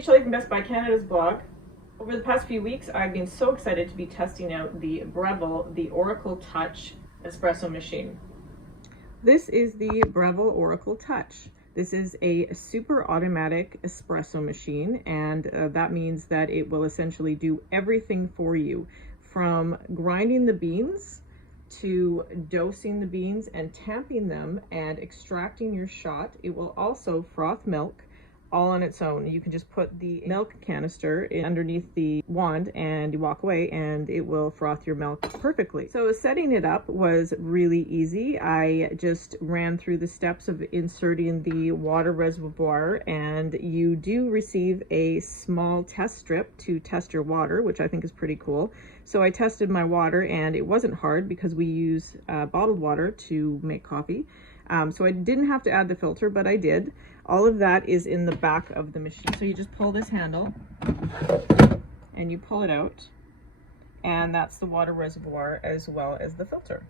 Hey, Shelley from Best Buy Canada's blog. Over the past few weeks, I've been so excited to be testing out the Breville, the Oracle Touch espresso machine. This is the Breville Oracle Touch. This is a super automatic espresso machine, and that means that it will essentially do everything for you, from grinding the beans to dosing the beans and tamping them and extracting your shot. It will also froth milk all on its own. You can just put the milk canister underneath the wand and you walk away and it will froth your milk perfectly. So setting it up was really easy. I just ran through the steps of inserting the water reservoir, and you do receive a small test strip to test your water, which I think is pretty cool. So I tested my water and it wasn't hard because we use bottled water to make coffee. So I didn't have to add the filter, but I did. All of that is in the back of the machine. So you just pull this handle and you pull it out, and that's the water reservoir as well as the filter.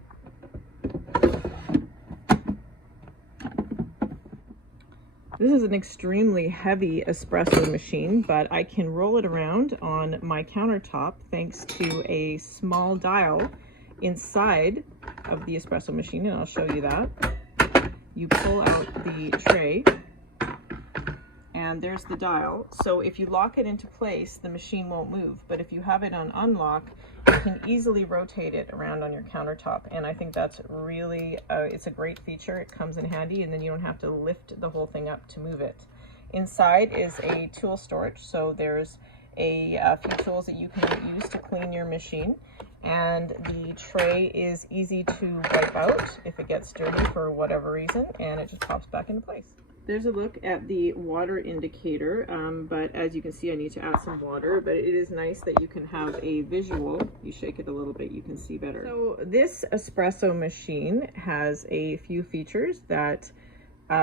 This is an extremely heavy espresso machine, but I can roll it around on my countertop thanks to a small dial inside of the espresso machine, and I'll show you that. You pull out the tray and there's the dial. So if you lock it into place, the machine won't move. But if you have it on unlock, you can easily rotate it around on your countertop. And I think that's really, it's a great feature. It comes in handy, and then you don't have to lift the whole thing up to move it. Inside is a tool storage. So there's a few tools that you can use to clean your machine. And the tray is easy to wipe out if it gets dirty for whatever reason, and it just pops back into place. There's a look at the water indicator, but as you can see, I need to add some water, but it is nice that you can have a visual. You shake it a little bit, you can see better. So this espresso machine has a few features that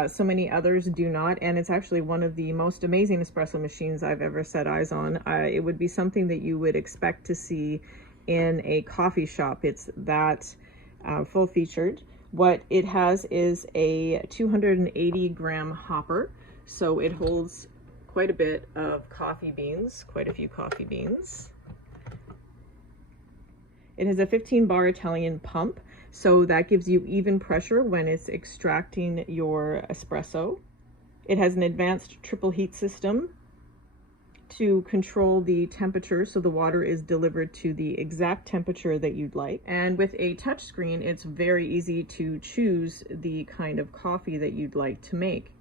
so many others do not, and it's actually one of the most amazing espresso machines I've ever set eyes on. It would be something that you would expect to see in a coffee shop. It's that full featured. What it has is a 280 gram hopper, so it holds quite a bit of coffee beans, quite a few coffee beans. It has a 15 bar Italian pump, so that gives you even pressure when it's extracting your espresso. It has an advanced triple heat system to control the temperature, so the water is delivered to the exact temperature that you'd like. And with a touch screen, it's very easy to choose the kind of coffee that you'd like to make.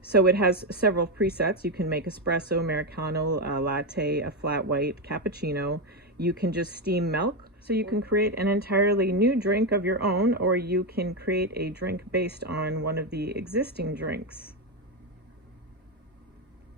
So it has several presets. You can make espresso, Americano, a latte, a flat white, cappuccino. You can just steam milk. So you can create an entirely new drink of your own, or you can create a drink based on one of the existing drinks.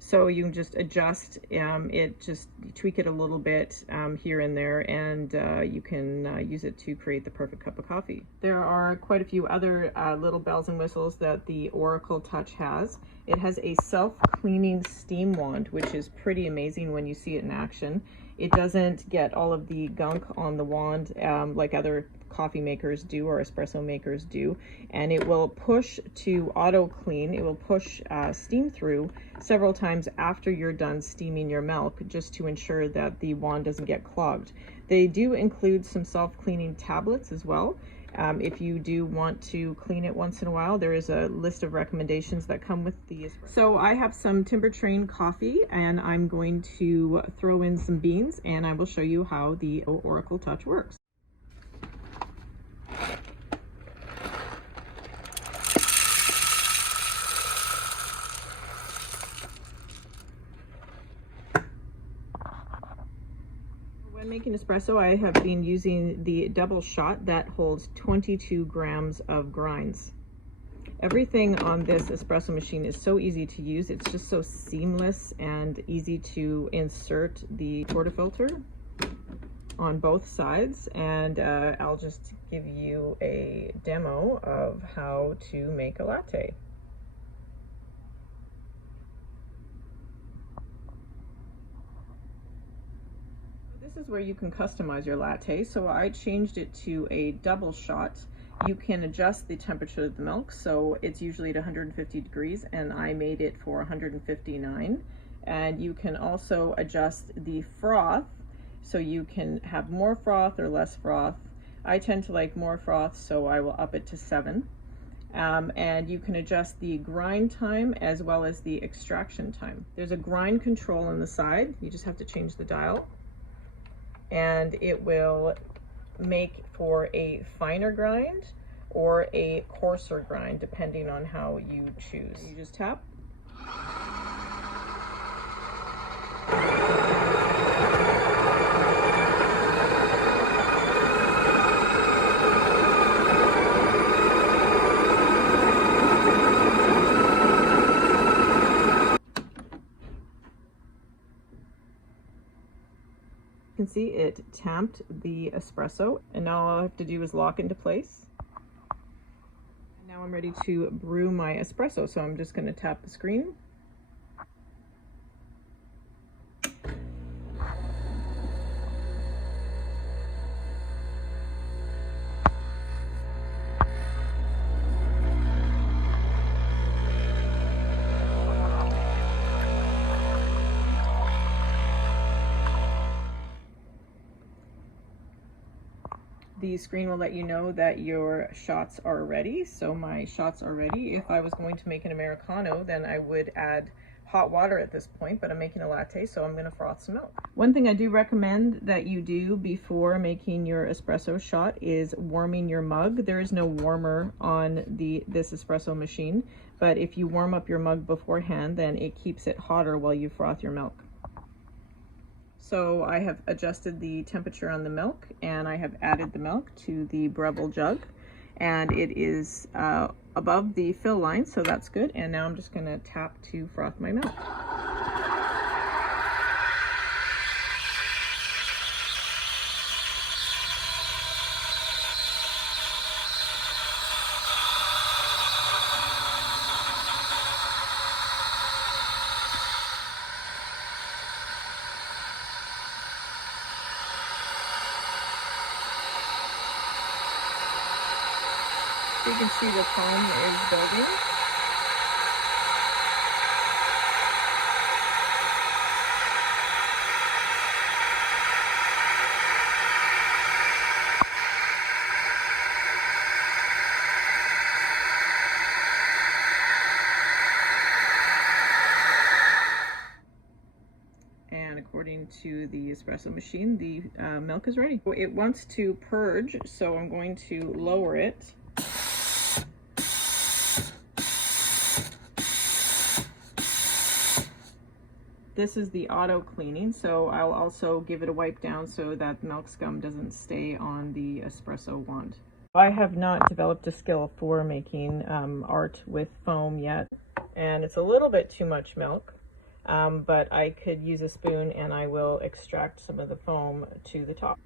So you can just adjust it, just tweak it a little bit here and there, and you can use it to create the perfect cup of coffee. There are quite a few other little bells and whistles that the Oracle Touch has. It has a self-cleaning steam wand, which is pretty amazing when you see it in action. It doesn't get all of the gunk on the wand like other coffee makers do or espresso makers do, and it will push to auto clean. It will push steam through several times after you're done steaming your milk, just to ensure that the wand doesn't get clogged. They do include some self-cleaning tablets as well. If you do want to clean it once in a while, there is a list of recommendations that come with the espresso. So I have some Timber Train coffee, and I'm going to throw in some beans, and I will show you how the Oracle Touch works. When making espresso, I have been using the double shot that holds 22 grams of grinds. Everything on this espresso machine is so easy to use. It's just so seamless and easy to insert the portafilter on both sides, and I'll just give you a demo of how to make a latte. This is where you can customize your latte. So I changed it to a double shot. You can adjust the temperature of the milk. So it's usually at 150 degrees, and I made it for 159. And you can also adjust the froth, so you can have more froth or less froth. I tend to like more froth, so I will up it to 7. And you can adjust the grind time as well as the extraction time. There's a grind control on the side. You just have to change the dial, and it will make for a finer grind or a coarser grind depending on how you choose. You just tap. You can see it tamped the espresso, and now all I have to do is lock into place. And now I'm ready to brew my espresso, so I'm just going to tap the screen. The screen will let you know that your shots are ready. So my shots are ready. If I was going to make an Americano, then I would add hot water at this point, but I'm making a latte, so I'm going to froth some milk. One thing I do recommend that you do before making your espresso shot is warming your mug. There is no warmer on this espresso machine, but if you warm up your mug beforehand, then it keeps it hotter while you froth your milk. So I have adjusted the temperature on the milk, and I have added the milk to the Breville jug, and it is above the fill line, so that's good. And now I'm just going to tap to froth my milk. You can see the foam is building. And according to the espresso machine, the milk is ready. It wants to purge, so I'm going to lower it. This is the auto cleaning, so I'll also give it a wipe down so that milk scum doesn't stay on the espresso wand. I have not developed a skill for making art with foam yet, and it's a little bit too much milk, but I could use a spoon and I will extract some of the foam to the top.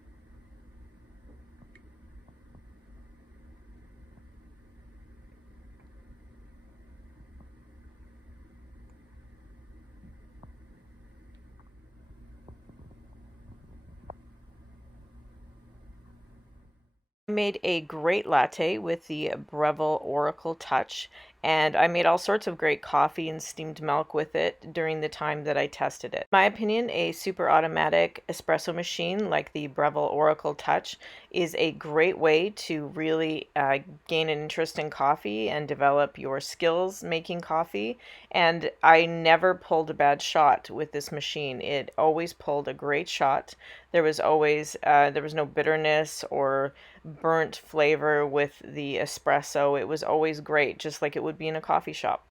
I made a great latte with the Breville Oracle Touch, and I made all sorts of great coffee and steamed milk with it during the time that I tested it. In my opinion, a super automatic espresso machine like the Breville Oracle Touch is a great way to really gain an interest in coffee and develop your skills making coffee. And I never pulled a bad shot with this machine. It always pulled a great shot. There was always there was no bitterness or burnt flavor with the espresso. It was always great, just like it would be in a coffee shop.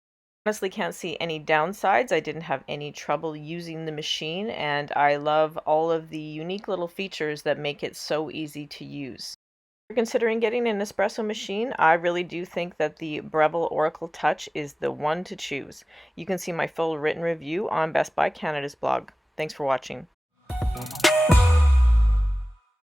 Honestly can't see any downsides. I didn't have any trouble using the machine, and I love all of the unique little features that make it so easy to use. If you're considering getting an espresso machine, I really do think that the Breville Oracle Touch is the one to choose. You can see my full written review on Best Buy Canada's blog. Thanks for watching.